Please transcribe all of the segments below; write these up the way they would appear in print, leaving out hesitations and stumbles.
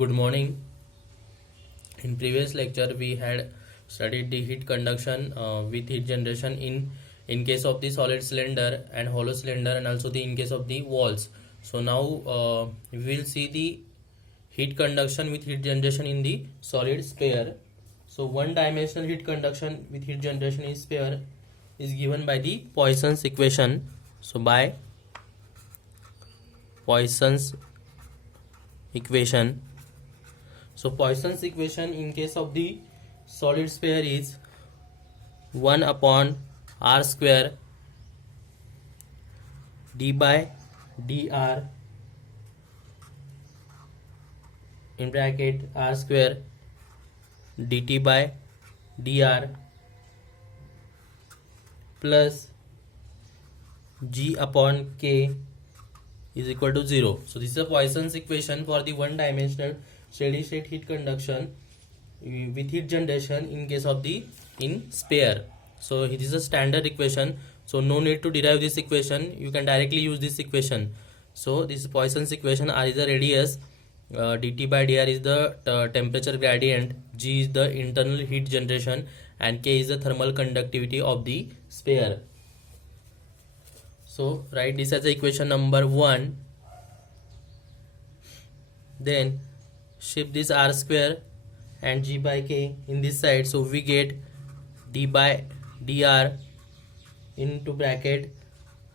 Good morning. In previous lecture, we had studied the heat conduction with heat generation in case of the solid cylinder and hollow cylinder, and also the in case of the walls. So now we will see the heat conduction with heat generation in the solid sphere. So one dimensional heat conduction with heat generation in sphere is given by the Poisson's equation. So by Poisson's equation. So Poisson's equation in case of the solid sphere is 1 upon r square d by dr in bracket r square dt by dr plus g upon k is equal to 0. So this is a Poisson's equation for the one dimensional steady state heat conduction with heat generation in case of the in sphere. So it is a standard equation, so no need to derive this equation, you can directly use this equation. So this is Poisson's equation. R is the radius, dt by dr is the temperature gradient, g is the internal heat generation, and k is the thermal conductivity of the sphere. So write this as equation number 1. Then shift this r square and g by k in this side, so we get d by dr into bracket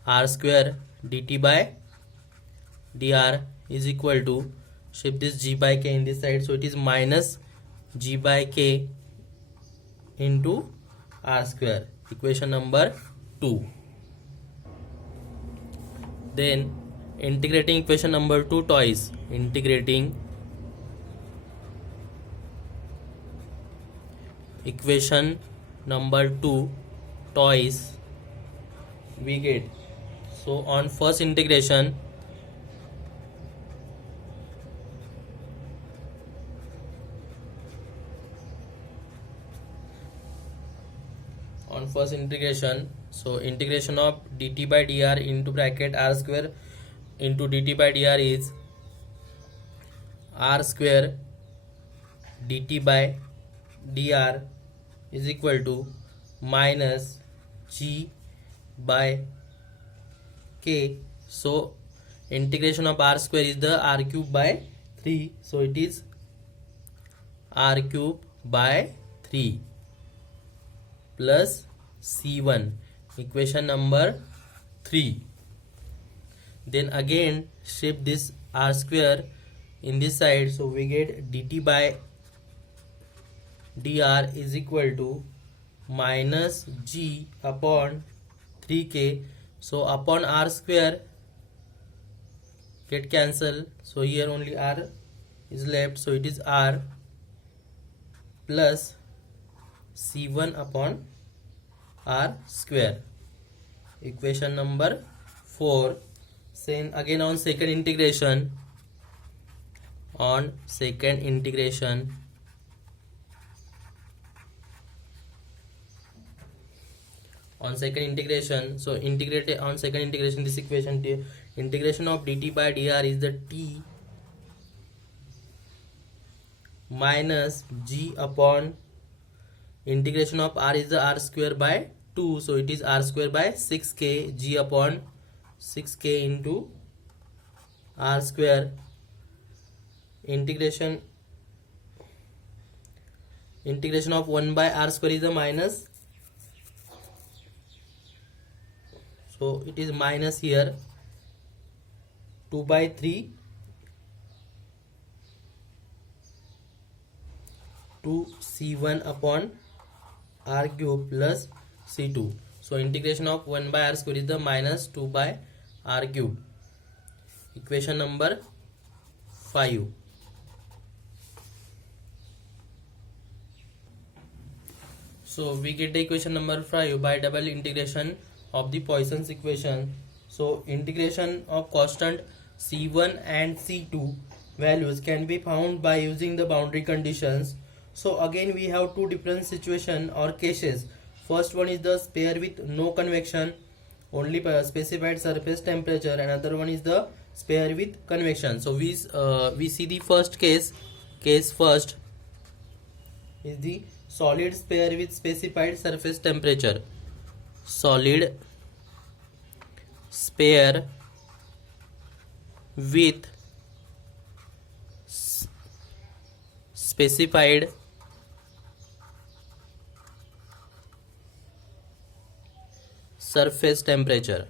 r square dt by dr is equal to, shift this g by k in this side, so it is minus g by k into r square, equation number 2. Then integrating equation number 2 twice, integrating equation number 2 twice, we get, so on first integration, so integration of dt by dr into bracket r square into dt by dr is r square dt by dr is equal to minus g by k. So integration of r square is the r cube by 3, so it is r cube by 3 plus c1, equation number 3. Then again shift this r square in this side, so we get dt by dr is equal to minus g upon 3k, so upon r square get cancel, so here only r is left, so it is r plus c1 upon r square, equation number 4. Same again on second integration, so integrate on second integration this equation, integration of dt by dr is the t minus g upon integration of r is the r square by 2, so it is r square by 6k, g upon 6k into r square, integration of 1 by r square is a minus, so it is minus here 2 by 3 to c1 upon r cube plus c2, so integration of 1 by r square is the minus 2 by r cube, equation number 5. So we get the equation number 5 by double integration of the Poisson's equation. So integration of constant c1 and c2 values can be found by using the boundary conditions. So again we have two different situation or cases. First one is the sphere with no convection, only specified surface temperature. Another one is the sphere with convection. So we see the first case case first is the solid sphere with specified surface temperature. Solid sphere with specified surface temperature.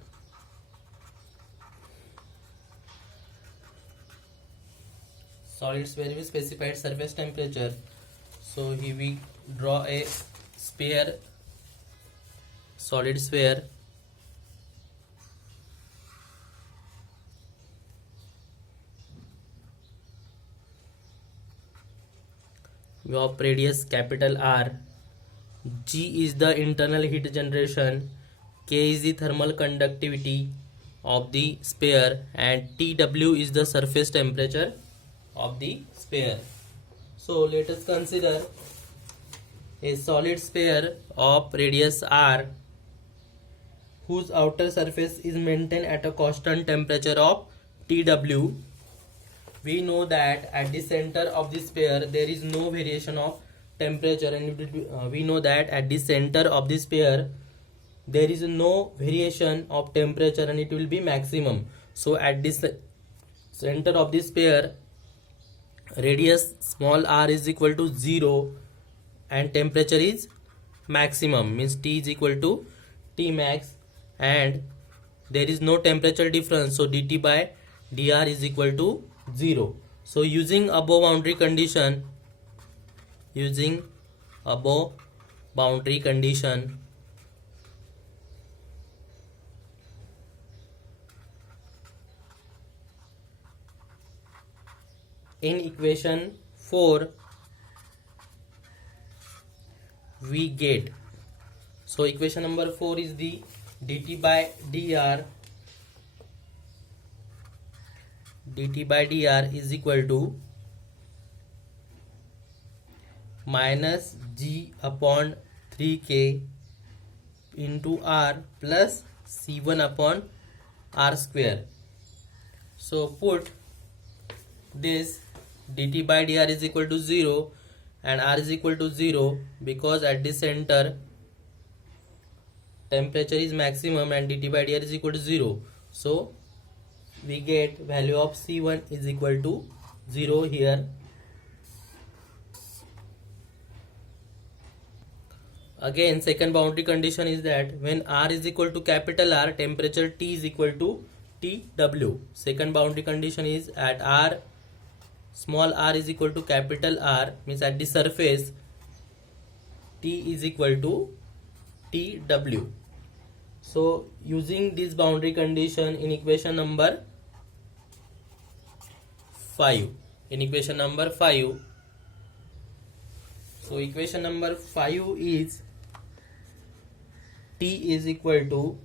Solid sphere with specified surface temperature. So here we draw a sphere, solid sphere of radius capital R. G is the internal heat generation, K is the thermal conductivity of the sphere, and TW is the surface temperature of the sphere. So let us consider a solid sphere of radius R whose outer surface is maintained at a constant temperature of TW. We know that at the center of the sphere there is no variation of temperature, and we know that at the center of the sphere there is no variation of temperature and it will be maximum. So at this center of the sphere, radius small r is equal to 0 and temperature is maximum, means T is equal to T max, and there is no temperature difference, so dt by dr is equal to 0. So using above boundary condition, in equation 4 we get, so equation number 4 is the dt by dr is equal to minus g upon 3k into r plus c1 upon r square. So put this dt by dr is equal to 0 and r is equal to 0 because at the center temperature is maximum and dt by dr is equal to 0. So we get value of C1 is equal to 0 here. Again, second boundary condition is that when r is equal to capital R, temperature T is equal to TW. Second boundary condition is at r, small r is equal to capital R, means at the surface T is equal to TW. So using this boundary condition in equation number 5, so equation number 5 is T is equal to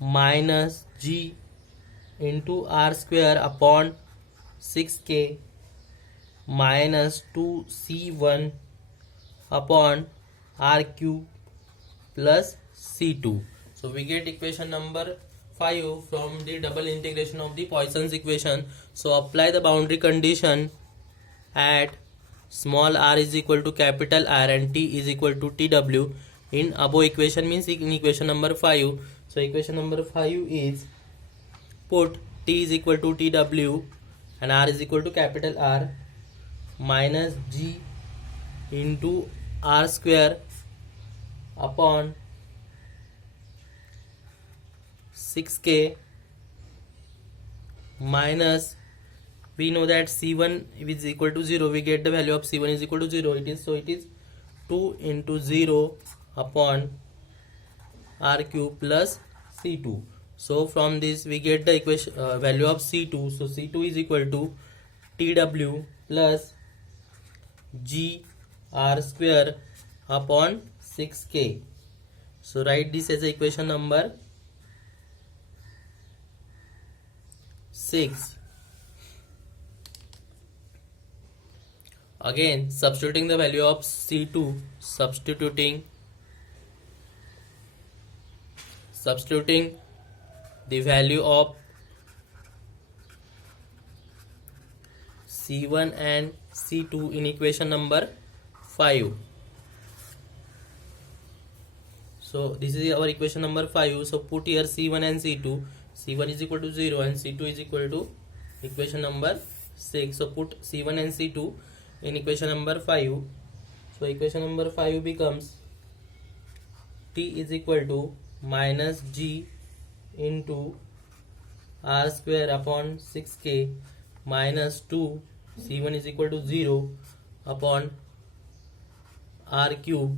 minus G into R square upon 6K minus 2C1 upon R cube plus C2. So we get equation number 5 from the double integration of the Poisson's equation. So apply the boundary condition at small r is equal to capital R and T is equal to TW in above equation, means in equation number 5. So equation number 5 is put T is equal to TW and R is equal to capital R minus G into R square upon 6K minus, we know that C1 is equal to 0, we get the value of C1 is equal to 0, it is 2 into 0 upon R cube plus C2. So from this we get the equation value of C2. So C2 is equal to TW plus G R square upon 6K. So write this as equation number 6. Again, substituting the value of C2, substituting the value of C1 and C2 in equation number 5. So this is our equation number 5. So put here C1 and C2. C1 is equal to 0 and C2 is equal to equation number 6. So put C1 and C2 in equation number 5. So equation number 5 becomes T is equal to minus G into R square upon 6K minus 2. C1 is equal to 0 upon R cube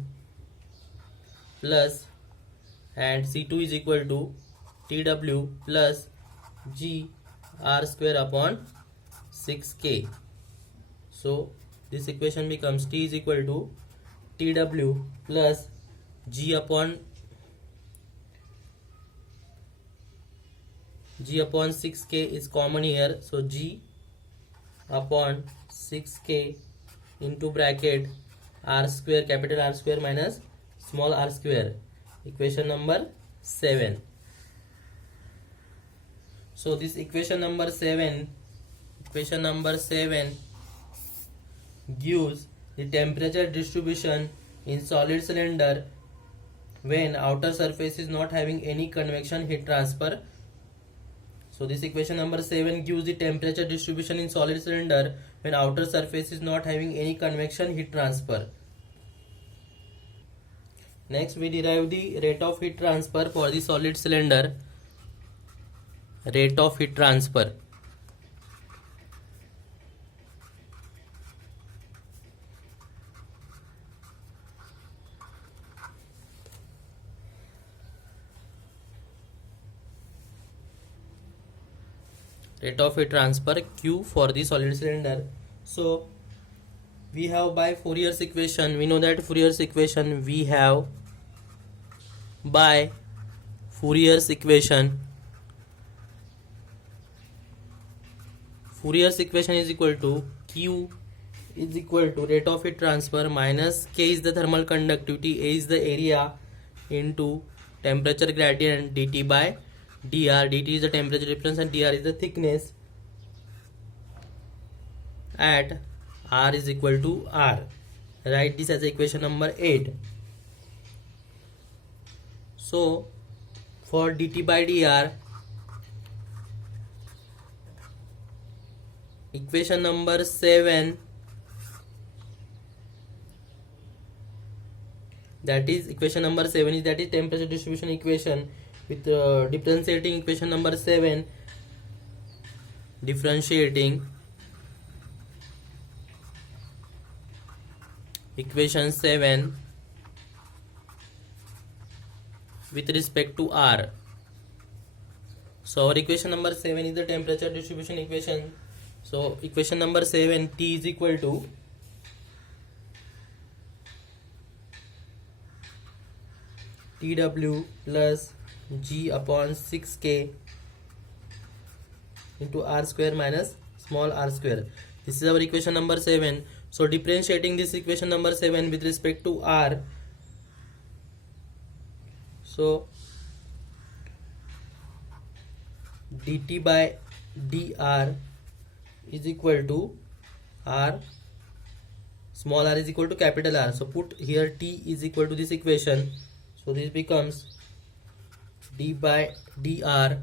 plus, and C2 is equal to TW plus G R square upon 6K. So this equation becomes T is equal to TW plus G upon 6K is common here. So G upon 6K into bracket R square, capital R square minus small r square. Equation number 7. So this equation number 7 gives the temperature distribution in solid cylinder when outer surface is not having any convection heat transfer. So this equation number 7 gives the temperature distribution in solid cylinder when outer surface is not having any convection heat transfer. Next we derive the rate of heat transfer for the solid cylinder. Rate of heat transfer. Rate of heat transfer Q for the solid cylinder. So we have by Fourier's equation, we know that Fourier's equation we have by Fourier's equation is equal to Q is equal to rate of heat transfer minus K is the thermal conductivity, A is the area, into temperature gradient dt by dr. Dt is the temperature difference and dr is the thickness at R is equal to R. Write this as equation number 8. So for dt by dr, equation number 7, that is equation number 7 is that is temperature distribution equation with differentiating equation number 7, differentiating equation 7 with respect to R. So our equation number 7 is the temperature distribution equation. So equation number 7, T is equal to TW plus G upon 6K into R square minus small r square. This is our equation number 7. So differentiating this equation number 7 with respect to R, so dt by dr is equal to R, small r is equal to capital R. So put here T is equal to this equation. So this becomes d by dr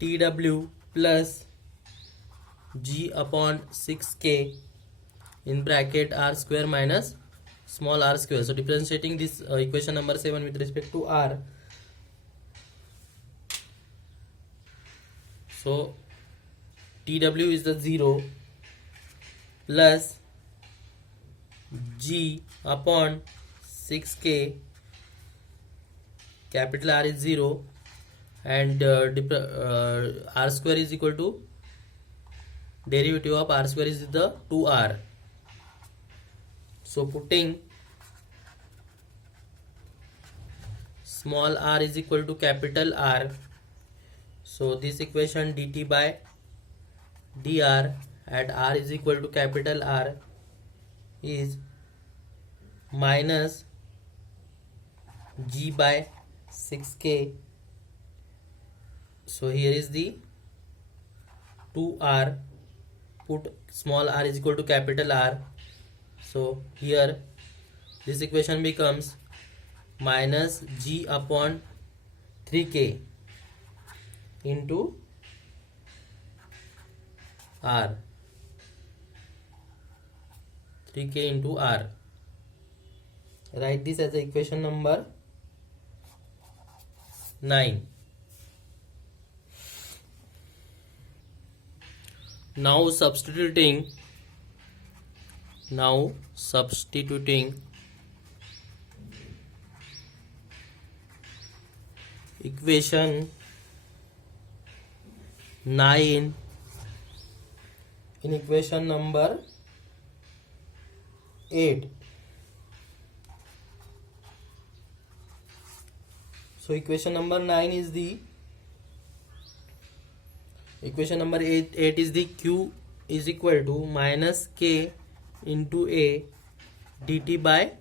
TW plus G upon 6K in bracket R square minus small r square. So differentiating this equation number 7 with respect to R, so TW is the 0 plus G upon 6K, capital R is 0 and R square is equal to derivative of R square is the 2R. So putting small r is equal to capital R, so this equation dt by dr at R is equal to capital R is minus G by 6K So here is the 2r, put small r is equal to capital R. So here this equation becomes minus g upon 3k into r, 3k into r. Write this as the equation number 9. Now substituting equation 9 in equation number 8. So equation number 9 is the equation number 8 is the q is equal to minus k into a dt by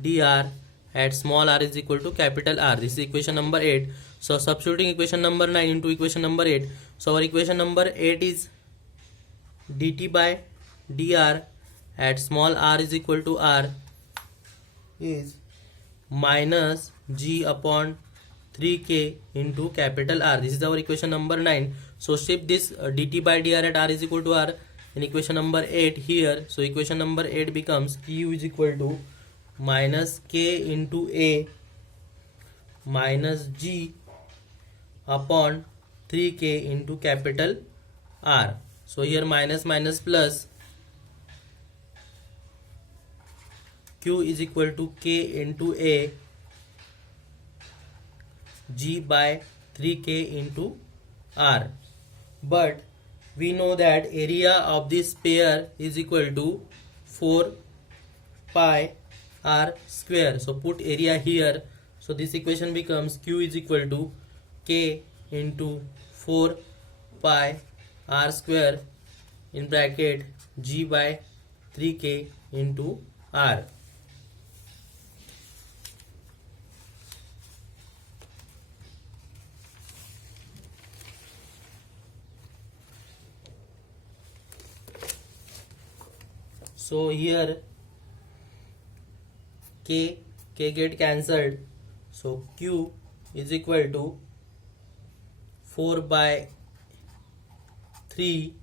dr at small r is equal to capital R. This is equation number 8. So substituting equation number 9 into equation number 8. So our equation number 8 is dt by dr at small r is equal to r is minus g upon 3k into capital R. This is our equation number 9. So shift this dt by dr at r is equal to r in equation number 8 here. So equation number 8 becomes q is equal to minus k into a minus g upon 3k into capital R. So here minus minus plus, q is equal to k into a g by 3k into r. But we know that area of this sphere is equal to 4 pi r square. So put area here. So this equation becomes q is equal to k into 4 pi r square in bracket g by 3k into r. So here k get cancelled. So q is equal to 4 by 3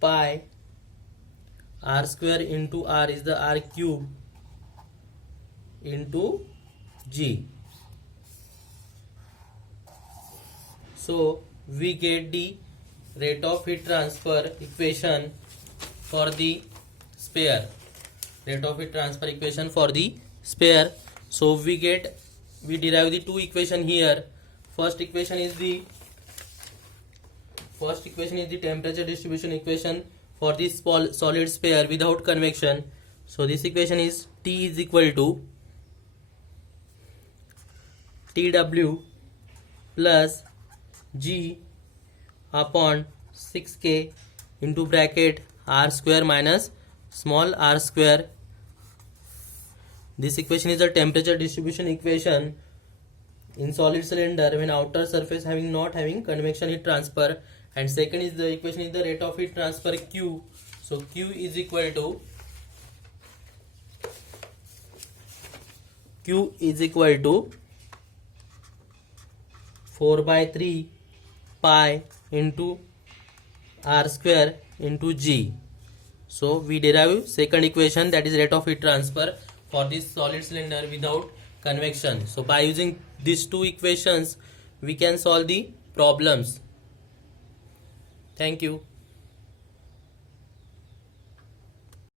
pi r square into r is the r cube into g. So we get the rate of heat transfer equation for the sphere. Rate of heat transfer equation for the sphere. So we derive the two equation here. First equation is the temperature distribution equation for this solid sphere without convection. So this equation is T is equal to TW plus G upon 6K into bracket R square minus small r square. This equation is a temperature distribution equation in solid cylinder when outer surface not having convection heat transfer. And second is the equation is the rate of heat transfer Q. So Q is equal to 4 by 3 pi into r square into g. So we derive second equation, that is rate of heat transfer for this solid cylinder without convection. So by using these two equations we can solve the problems. Thank you.